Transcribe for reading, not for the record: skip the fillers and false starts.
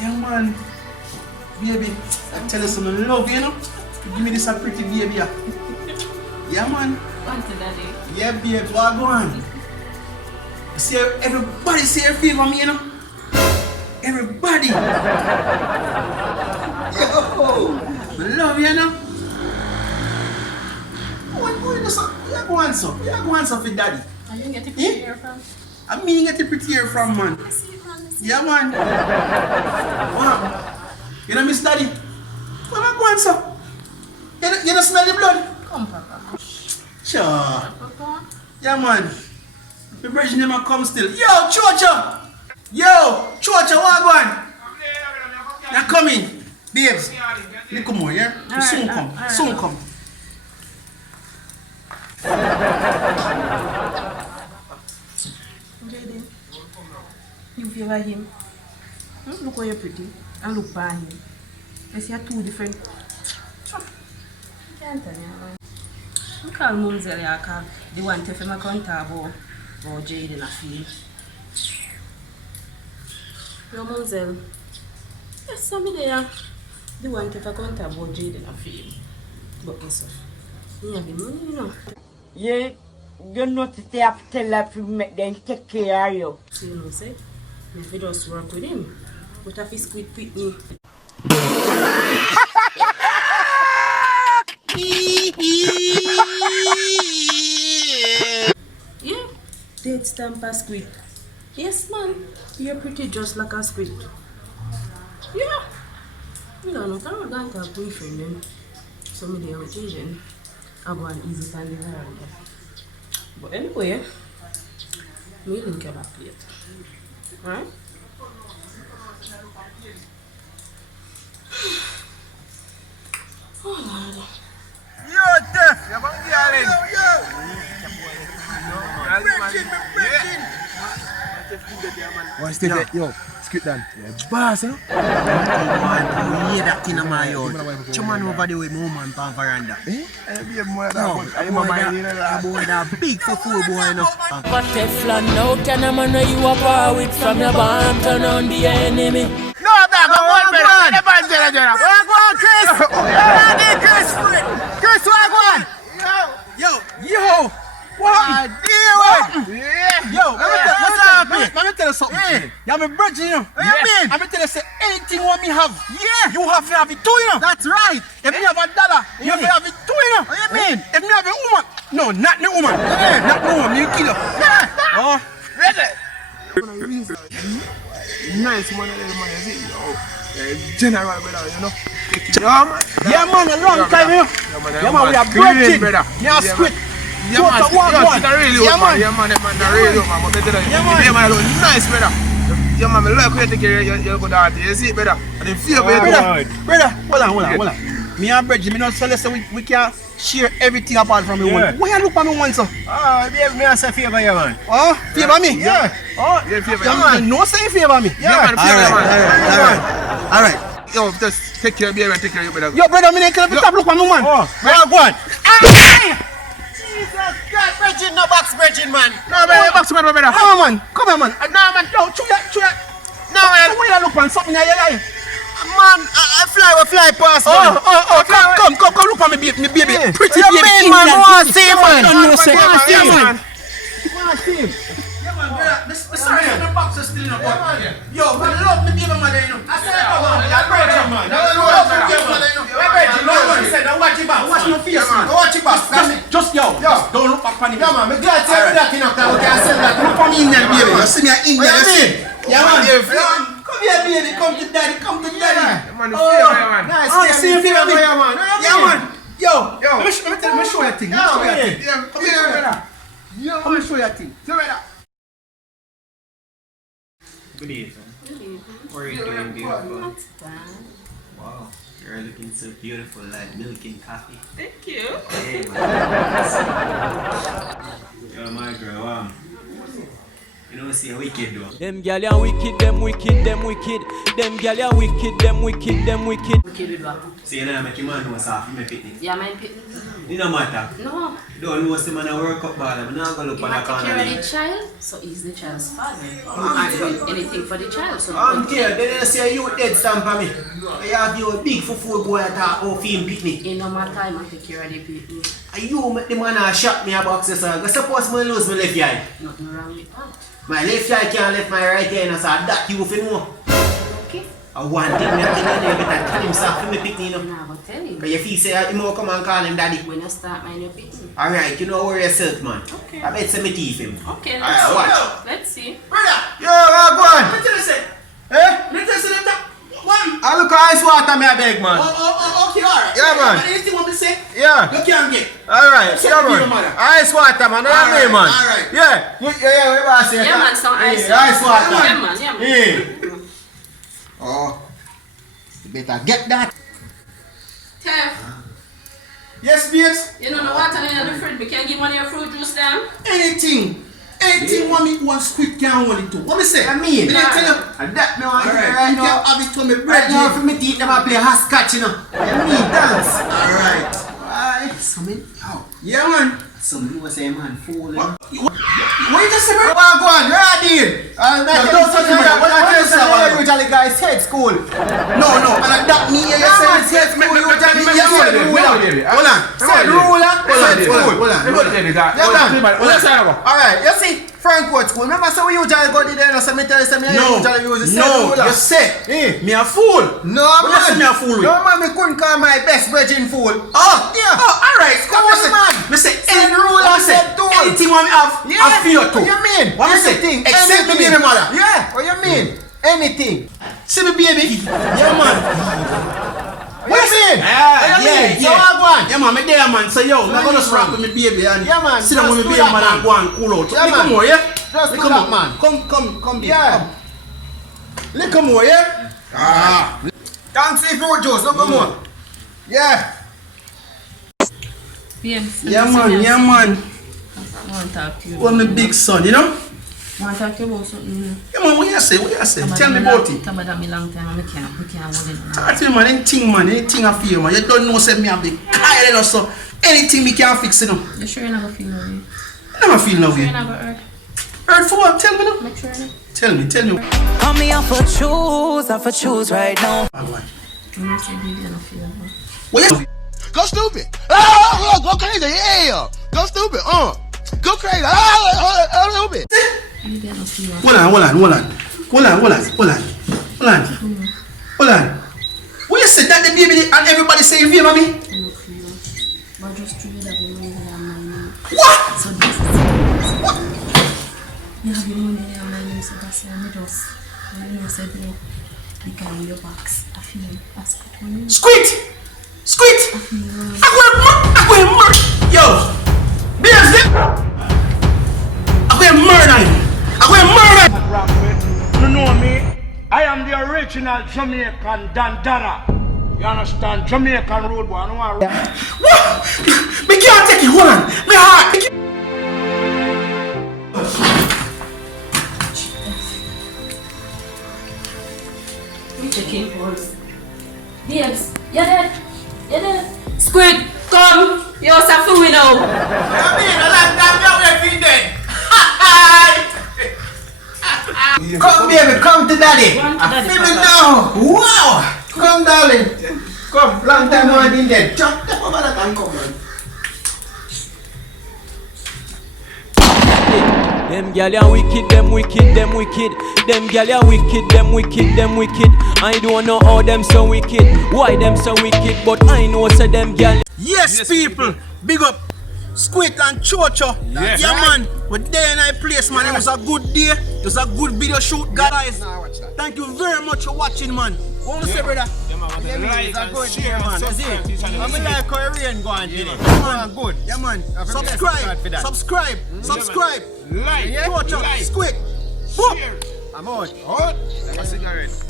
Yeah, man. Baby, I tell you some love, you know? Give me this a pretty baby. Yeah, man. Want to, Daddy? Yeah, babe, what go on? See, everybody say a favor me, you know? Everybody. Yo, I love you, you know? What you do, son? You go on, son. You go on, son, for daddy. Are you getting pretty hair from? I mean, you get it pretty here from, man. Yeah, man. What? You know, Miss Daddy? What am I going, son? You don't smell the blood? Come, Papa. Sure. Papa? Yeah, man. The virgin never come still. Yo, Chocha! Yo, Chocha, what going? You're coming. Babes, little more, yeah? Soon come. Soon come. Jaden, you favor him. Look how you're pretty and look by him. I see two different. Can't tell you. I call Mumsel, I call the one to film a contact about Jaden a feel. Your Mumsel. Yes, somebody there. The one to contact about Jaden a feel. But guess what? You have the money, you know. Yeah, you know to say have to tell her to make them take care of you. So you know, say, if you just work with him, what if he squid with me? Yeah, date stamp a squid. Yes, man, you're pretty just like a squid. Yeah. You know, I'm going to have a boyfriend then. So me there with Jaden. I go and easy find the veranda. But anyway, me link your back plate. Alright? Oh Lord. Yo, Def! You're back here, What's the bet? Yo, skip down. Yeah, boss, you know? Man, hear that thing in my yard. Chairman over there with my woman on veranda. Eh? I be a more than No, that. I mind, you know that boy that big for four boy, you know. But Teflon out and I'm know you are power with from your band turn on the enemy. No, that go on, brother. Never tell you. What go on, Chris? Chris. Chris, what go on? Yo! What? Yo, let me tell you something. Yeah, I'm virgin, you know. What you mean? I'm tell you, say anything what me have, Yeah. you have to have it too, you know. That's right. If me have a dollar, you have to have it too, you know. What you mean? If me have a woman, no, not the woman. Not the woman, you kill her. Oh, Ready? nice man, man, is it? Yo, general, brother, you know? yeah, man, a long time, you know. Yeah, man, we are virgin. Yeah, squid. Yeah, man, Yeah, man. Nice, brother. Yeah, man, I like how you take care of your good heart. You see, brother? And then feel better. Brother, hold on. Me and Bridget, me not tell you so we can share everything apart from me one. Why you look at me one, so? Ah, baby, me a say favor you, man. Oh, favor me? Yeah. Oh, Yeah, favor yeah, you. man. No say favor me. Yeah, man, feel man. Alright. Yo, just take care of baby and take care of your brother. Yo, brother, me ain't gonna stop look at me, man. Where go on? Jesus God, Virgin, no box Virgin, man. No, brother, box man, brother. Come on, man. Come here, man. No, man. Yo, chew. No, man. Why you look on something here? Man, I fly past, man. Come look at me, baby. Pretty You baby. mean, man? I want to see, man. Yeah, man, brother. Sorry, the box is still in the box. Yo, I love me, baby, mother, you know. I said, I'm virgin, man. Watch no face, man. Watch it, boss. Just yo. Don't look back on him. Yeah, man. I'm glad to hear that, you know, that we can sell that. Look at me, Indian baby. You see me, Indian. What you mean? Yeah, man. Come here, baby. Come to daddy. Man, the favor, man. Nice. Oh, you see him, baby? man. Yeah, man. Yo. Let me show you a thing. Yeah, Let me show you a thing. Good evening. What are you doing, beautiful? Wow, you're looking so beautiful, like milk and coffee. Thank you. Hey, man. Yo, my girl, you know, see a wicked though. Them gal ya wicked, them wicked. Them gal ya wicked, them wicked. Okay, baby. So you know, make your man know what's off, you may fit it. Yeah, man, pick. It no matter. No. You don't know some man a work up ball. I'm not gonna look You on the want to take corner. care of the child, so he's the child's father. You aren't doing anything for the child, so I'm care. They didn't say you dead stamp on me. I have you a big fufu boy at our film picnic. in no matter time I take care of the people. And you make the man a shot me a box so I suppose me lose my left eye. Nothing wrong with that. My left eye can't left my right eye, and so that you fi know. Okay? I want him to better tell himself for me picnic, you know. Nah, but tell him. Because if he say him will come and call him daddy. When I start my new picnic. Alright, you know worry yourself, man. Okay. I bet some me teeth him. Okay, Alright, watch. let's see. Brother, Yo, go on. let me tell you say. Eh? Let me tell you say that. One. I look at ice water, me a beg, man. Okay, alright. Yeah, man. Anything want me to say? Yeah. You can't get. Alright, Check yeah, the man. deal, mother. Ice water, man. Don't Alright, me, man. alright. Yeah. Yeah, we boss say. Yeah, man, some ice. Ice water. Yeah, man, yeah, man. Yeah. Oh. You better get that. Tev, Yes, babes. you know the water in the fridge. We can give one of your fruit juice them. Anything. Anything want me one squid can want it to. What me say? I mean, Me dey tell you. and that me want to Alright, right you now. can have it to me Right bread. now, for me teeth, them a play hopscotch, you know. You need dance. Alright. Why? Something? How? Yeah, man. Something was saying, man, fool. What you just say, bro? Go on, go on. Where are you? don't touch me, man. What you say, man? usually guys head school. No, and that me here, you say it's head school, you tell me you said ruler. Hold on. Said ruler. Said school. Alright, you see, Frankfurt school. Remember, so we usually go there and say, me tell you, say, me usually use the same ruler. you say, Eh. me a fool. No, What you say man. me a fool with? No, man, me couldn't call my best virgin fool. Oh, Yeah. Oh, alright. Come on, man. Me say, Said ruler, said tool. anything want me have, I feel too. What you mean? What me say? Anything. Except me anything. baby mother. Yeah. What you mean? Anything. See me baby. Yeah, man. What you mean? Yeah, What you mean? So yeah. I go on. Yeah, man, me there, man. So, yo, I'm gonna just rock with me baby and Yeah, man. sit down with Just me do baby that, man man. and go and cool out. Yeah, Little man. more, yeah? Just do Little that, more. man. Come, baby. Yeah. Come. Little more, yeah? Ah. Thanks for fruit juice. No more. Yeah. Yeah, man. I want to talk to you. Well, my big son, you know? I want to talk to you about something. Yeah, man, what you say? Tell me about it. About that me long time, I can't hold it. Talk to me, man. Anything I feel, man. You don't know, say me a big kyle or so. Anything me can fix, you know? You sure you're not going to feel no way? I never feel no You're way. not going to hurt? Hurt for what? Tell me now. Make sure you're not. Tell me. I'm me off for choose right now. Ah, boy. I'm not saying you don't feel no. What you Go stupid. Go crazy. Yeah. Go stupid. Go crazy. Stupid. You don't feel no. Hold on. What you said that the baby and everybody say you feel, mommy? I don't feel no. But just true that you know that I'm my name. What? So this is what? You have your money and my name, so that's why I just, when you said no, you can in your box. I feel ask it when you Squid! I feel I'm going to murder. Yo! Beers, I'm going to murder him. You know me? I am the original Jamaican Dandana. You understand? Jamaican road boy. I don't want to... What? Me can't take it. Hold on. My heart. We checking for Babes, you're dead. Squid, come. You're suffering now. Come, baby. Come to daddy. Come to daddy, I feel it Papa. now. Wow. Come, darling. Come. Long time no one been dead. Jump up over that and come, man. Them gal are wicked, them wicked. Them gal are wicked, them wicked. I don't know how them so wicked, why them so wicked, but I know so them gal. Yes, people. Big up. Squid and Chocho. Yes. Yeah, man. We're there in our place, man. It was a good day. It was a good video shoot, guys. Thank you very much for watching, man. What you say, brother? It's a good day, man. You see? I'm like how rain go on today. Man, Good. Yeah, man. God for that. Subscribe. Like. Chocho. Like. Squid. I'm out. Like a cigarette.